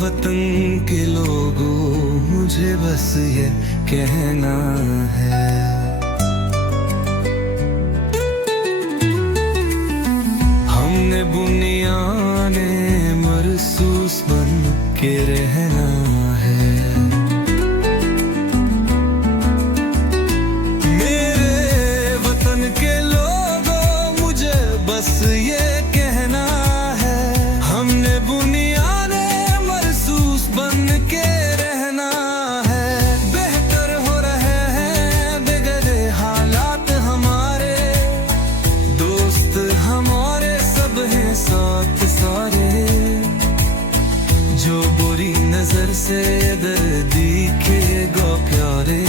वतन के लोगों, मुझे बस ये कहना है, हमने बुनियाने महसूस बन के रहना है। मेरे वतन के लोगों, मुझे बस ये कहना है, हमने बुनियाने महसूस बन के रहना है। बेहतर हो रहे हैं बिगड़े हालात हमारे, दोस्त हमारे सब हैं साथ सारे। जो बुरी नजर से दिखेगा प्यारे,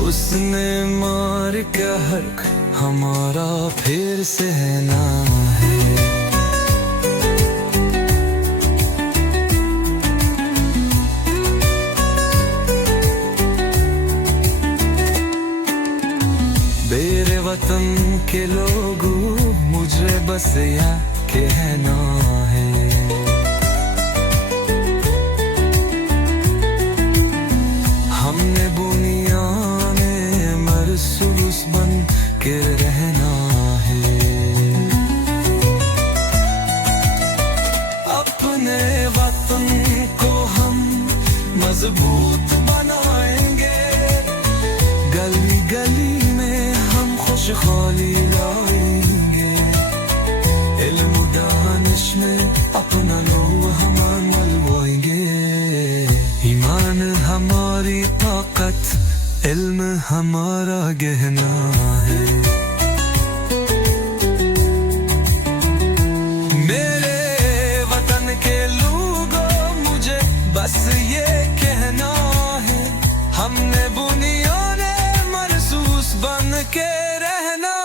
उसने मार का हक हमारा फिर सहना है। मेरे वतन के लोगों, मुझे बस यह कहना है, हमने बुनियाने महसूस बन के रहना है। अपने वतन को हम मजबूत बनाएंगे, गली गली में हम खुशहाली लाएंगे। इल्म दानिश में अपना लो हम अमल बोएंगे। ईमान हमारी ताकत, इल्म हमारा गहना है। मेरे वतन के लोगों, मुझे बस ये कहना है, हमने बुनियाने महसूस बन के रहना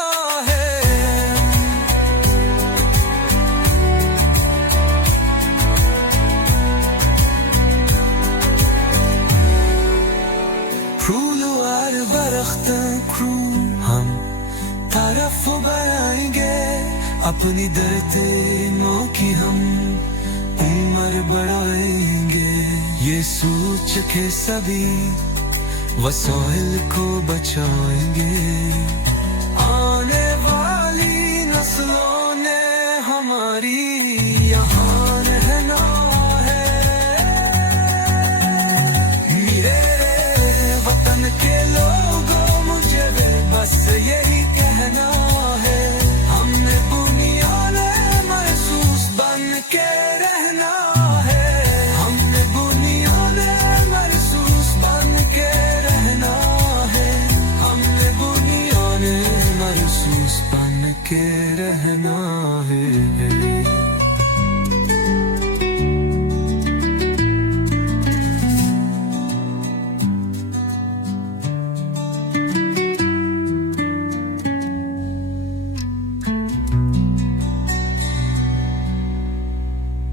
है। फूलवार बरख्तों हम तारफ बनाएंगे, अपनी दर्दों की हम उम्र बढ़ाएंगे। ये सोच के सभी वसाइल को बचाएंगे। आने वाली नस्लों ने हमारी यहाँ रहना है। मेरे वतन के लोगों, मुझे बस यही कहना है, हमने बुनियाने महसूस बन के रहना है। हमने बुनियाने महसूस बन के रहना है, हमने बुनियाने महसूस बन के रहना है।